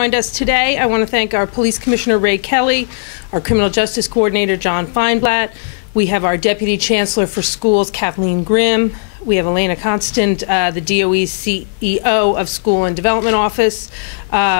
Joined us today. I want to thank our Police Commissioner Ray Kelly, our Criminal Justice Coordinator John Feinblatt. We have our Deputy Chancellor for Schools Kathleen Grimm. We have Elena Constant, the DOE CEO of School and Development Office.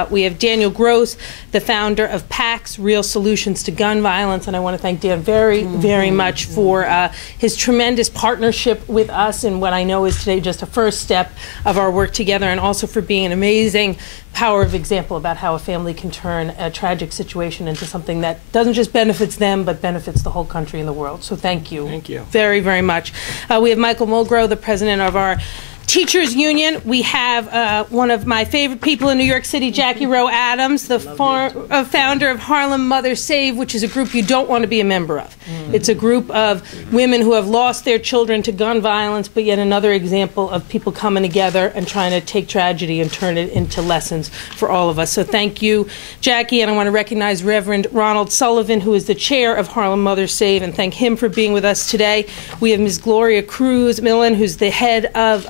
We have Daniel Gross, the founder of PAX, Real Solutions to Gun Violence. And I want to thank Dan very much for his tremendous partnership with us in what I know is today just a first step of our work together, and also for being an amazing power of example about how a family can turn a tragic situation into something that doesn't just benefits them, but benefits the whole country and the world. So thank you. Thank you. Very much. We have Michael Mulgrew, the president of our Teachers Union. We have one of my favorite people in New York City, Jackie Rowe Adams, the founder of Harlem Mothers Save, which is a group you don't want to be a member of. It's a group of women who have lost their children to gun violence, but yet another example of people coming together and trying to take tragedy and turn it into lessons for all of us. So thank you, Jackie, and I want to recognize Reverend Ronald Sullivan, who is the chair of Harlem Mothers Save, and thank him for being with us today. We have Ms. Gloria Cruz Millen, who's the head of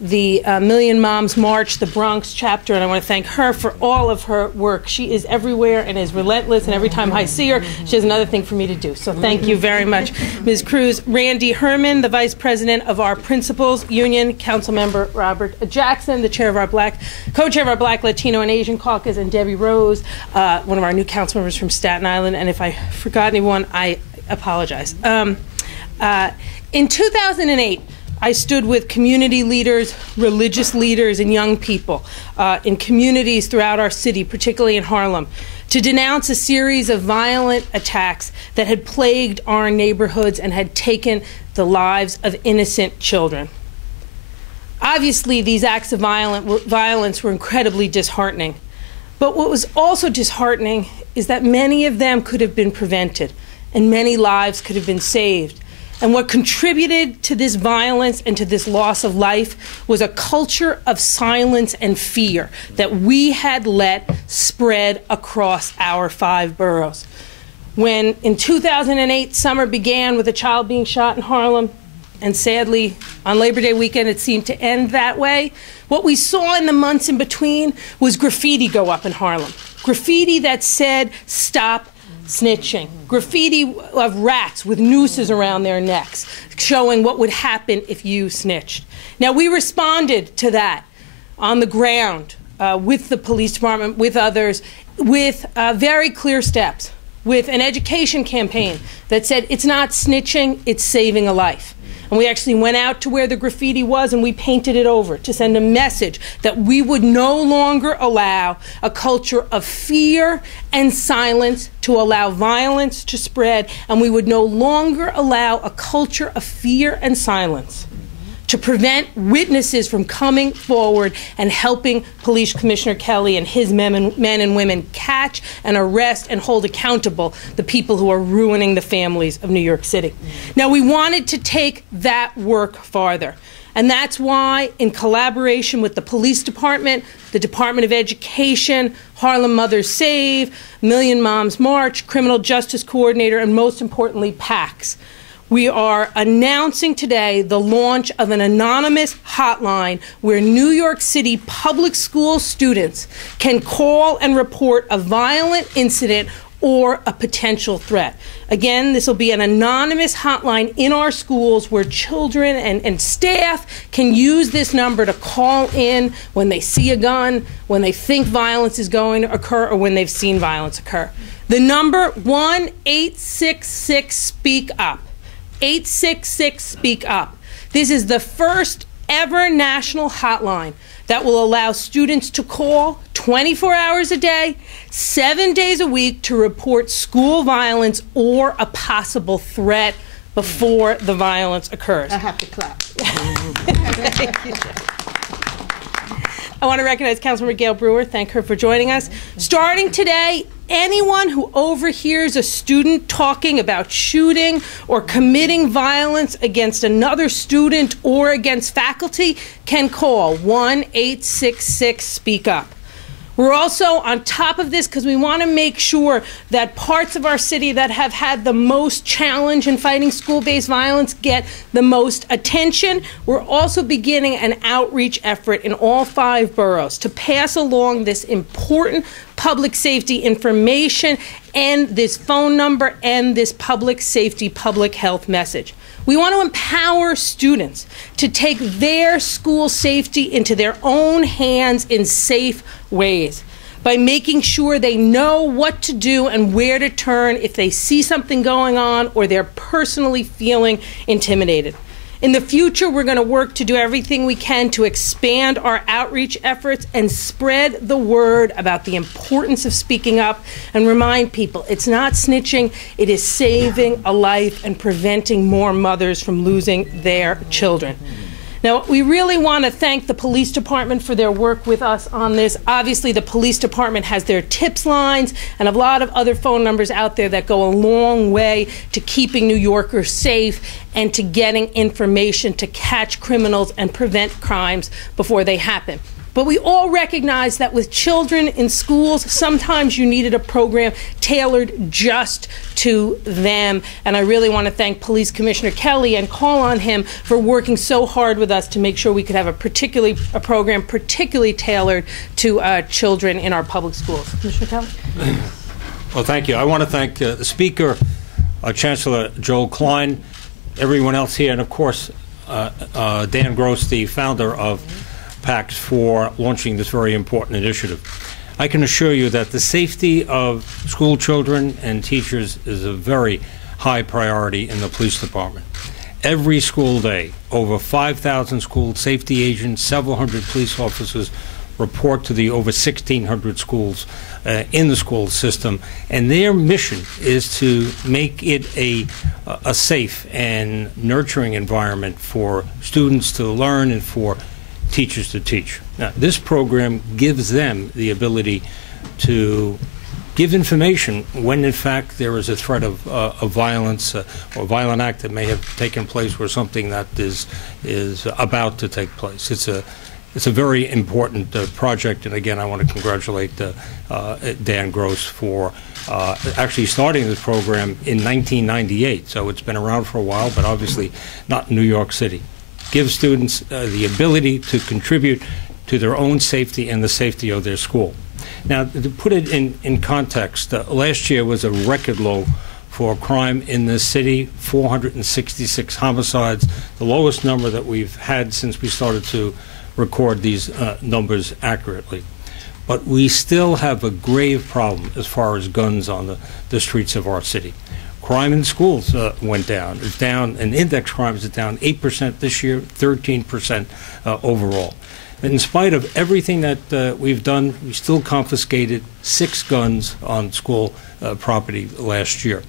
the Million Moms March, the Bronx chapter, and I want to thank her for all of her work. She is everywhere and is relentless, and every time I see her, she has another thing for me to do. So thank you very much, Ms. Cruz. Randy Herman, the vice president of our Principals Union, Councilmember Robert Jackson, the chair of our co-chair of our Black, Latino, and Asian Caucus, and Debbie Rose, one of our new council members from Staten Island. And if I forgot anyone, I apologize. In 2008, I stood with community leaders, religious leaders, and young people in communities throughout our city, particularly in Harlem, to denounce a series of violent attacks that had plagued our neighborhoods and had taken the lives of innocent children. Obviously, these acts of violence were incredibly disheartening. But what was also disheartening is that many of them could have been prevented, and many lives could have been saved. And what contributed to this violence and to this loss of life was a culture of silence and fear that we had let spread across our 5 boroughs. When in 2008 summer began with a child being shot in Harlem, and sadly on Labor Day weekend it seemed to end that way, what we saw in the months in between was graffiti go up in Harlem. Graffiti that said, "Stop snitching." Graffiti of rats with nooses around their necks, showing what would happen if you snitched. Now, we responded to that on the ground with the police department, with others, with very clear steps, with an education campaign that said it's not snitching, it's saving a life. And we actually went out to where the graffiti was and we painted it over to send a message that we would no longer allow a culture of fear and silence to allow violence to spread, and we would no longer allow a culture of fear and silence to prevent witnesses from coming forward and helping Police Commissioner Kelly and his men and women catch and arrest and hold accountable the people who are ruining the families of New York City. Now, we wanted to take that work farther. And that's why, in collaboration with the Police Department, the Department of Education, Harlem Mothers Save, Million Moms March, Criminal Justice Coordinator, and most importantly, PAX, we are announcing today the launch of an anonymous hotline where New York City public school students can call and report a violent incident or a potential threat. Again, this will be an anonymous hotline in our schools where children and staff can use this number to call in when they see a gun, when they think violence is going to occur, or when they've seen violence occur. The number 1-866-SPEAK-UP. 866-SPEAK-UP. This is the first ever national hotline that will allow students to call 24 hours a day, 7 days a week to report school violence or a possible threat before the violence occurs. I have to clap. Thank you. I want to recognize Councilmember Gail Brewer. Thank her for joining us. Starting today, anyone who overhears a student talking about shooting or committing violence against another student or against faculty can call 1-866-SPEAK-UP. We're also on top of this because we want to make sure that parts of our city that have had the most challenge in fighting school-based violence get the most attention. We're also beginning an outreach effort in all 5 boroughs to pass along this important public safety information and this phone number and this public safety, public health message. We want to empower students to take their school safety into their own hands in safe ways by making sure they know what to do and where to turn if they see something going on or they're personally feeling intimidated. In the future, we're going to work to do everything we can to expand our outreach efforts and spread the word about the importance of speaking up and remind people it's not snitching, it is saving a life and preventing more mothers from losing their children. Now, we really want to thank the police department for their work with us on this. Obviously, the police department has their tips lines and a lot of other phone numbers out there that go a long way to keeping New Yorkers safe and to getting information to catch criminals and prevent crimes before they happen. But we all recognize that with children in schools, sometimes you needed a program tailored just to them. And I really want to thank Police Commissioner Kelly and call on him for working so hard with us to make sure we could have a program particularly tailored to children in our public schools. Commissioner Kelly? Well, thank you. I want to thank the Speaker, Chancellor Joel Klein, everyone else here, and of course, Dan Gross, the founder of PAX, for launching this very important initiative. I can assure you that the safety of school children and teachers is a very high priority in the police department. Every school day, over 5,000 school safety agents, several hundred police officers report to the over 1,600 schools in the school system, and their mission is to make it a safe and nurturing environment for students to learn and for teachers to teach. Now, this program gives them the ability to give information when, in fact, there is a threat of violence or violent act that may have taken place or something that is about to take place. It's a very important project, and again, I want to congratulate Dan Gross for actually starting this program in 1998. So it's been around for a while, but obviously not in New York City. Give students the ability to contribute to their own safety and the safety of their school. Now, to put it in context, last year was a record low for crime in this city, 466 homicides, the lowest number that we've had since we started to record these numbers accurately. But we still have a grave problem as far as guns on the streets of our city. Crime in schools went down. It's down, and index crimes is down 8% this year, 13% overall. And in spite of everything that we've done, we still confiscated 6 guns on school property last year.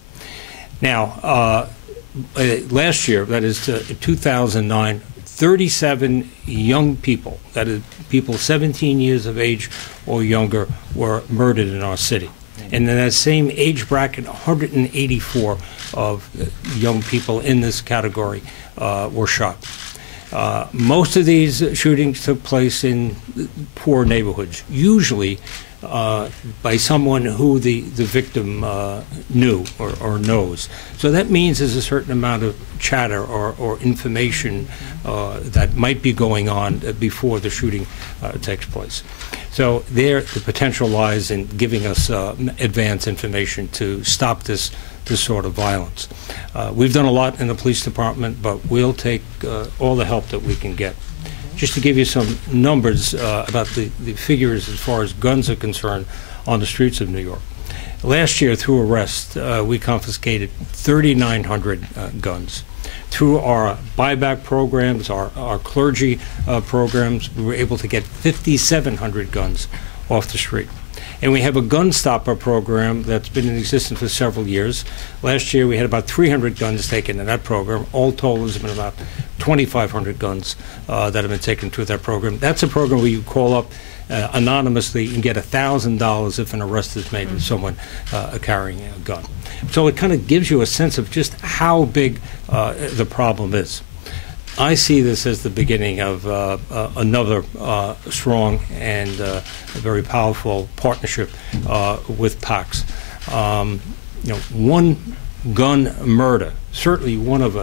Now, last year, that is 2009, 37 young people, that is people 17 years of age or younger, were murdered in our city. And in that same age bracket, 184 of young people in this category were shot. Most of these shootings took place in poor neighborhoods, usually by someone who the victim knew or knows. So that means there's a certain amount of chatter or information that might be going on before the shooting takes place. So there, the potential lies in giving us advance information to stop this sort of violence. We've done a lot in the police department, but we'll take all the help that we can get. Just to give you some numbers about the figures as far as guns are concerned on the streets of New York. Last year, through arrest, we confiscated 3,900 guns. Through our buyback programs, our clergy programs, we were able to get 5,700 guns off the street. And we have a gun stopper program that's been in existence for several years. Last year, we had about 300 guns taken in that program. All told, there's been about 2,500 guns that have been taken through that program. That's a program where you call up anonymously and get $1,000 if an arrest is made with someone carrying a gun. So it kind of gives you a sense of just how big the problem is. I see this as the beginning of another strong and very powerful partnership with PAX. One gun murder, certainly one of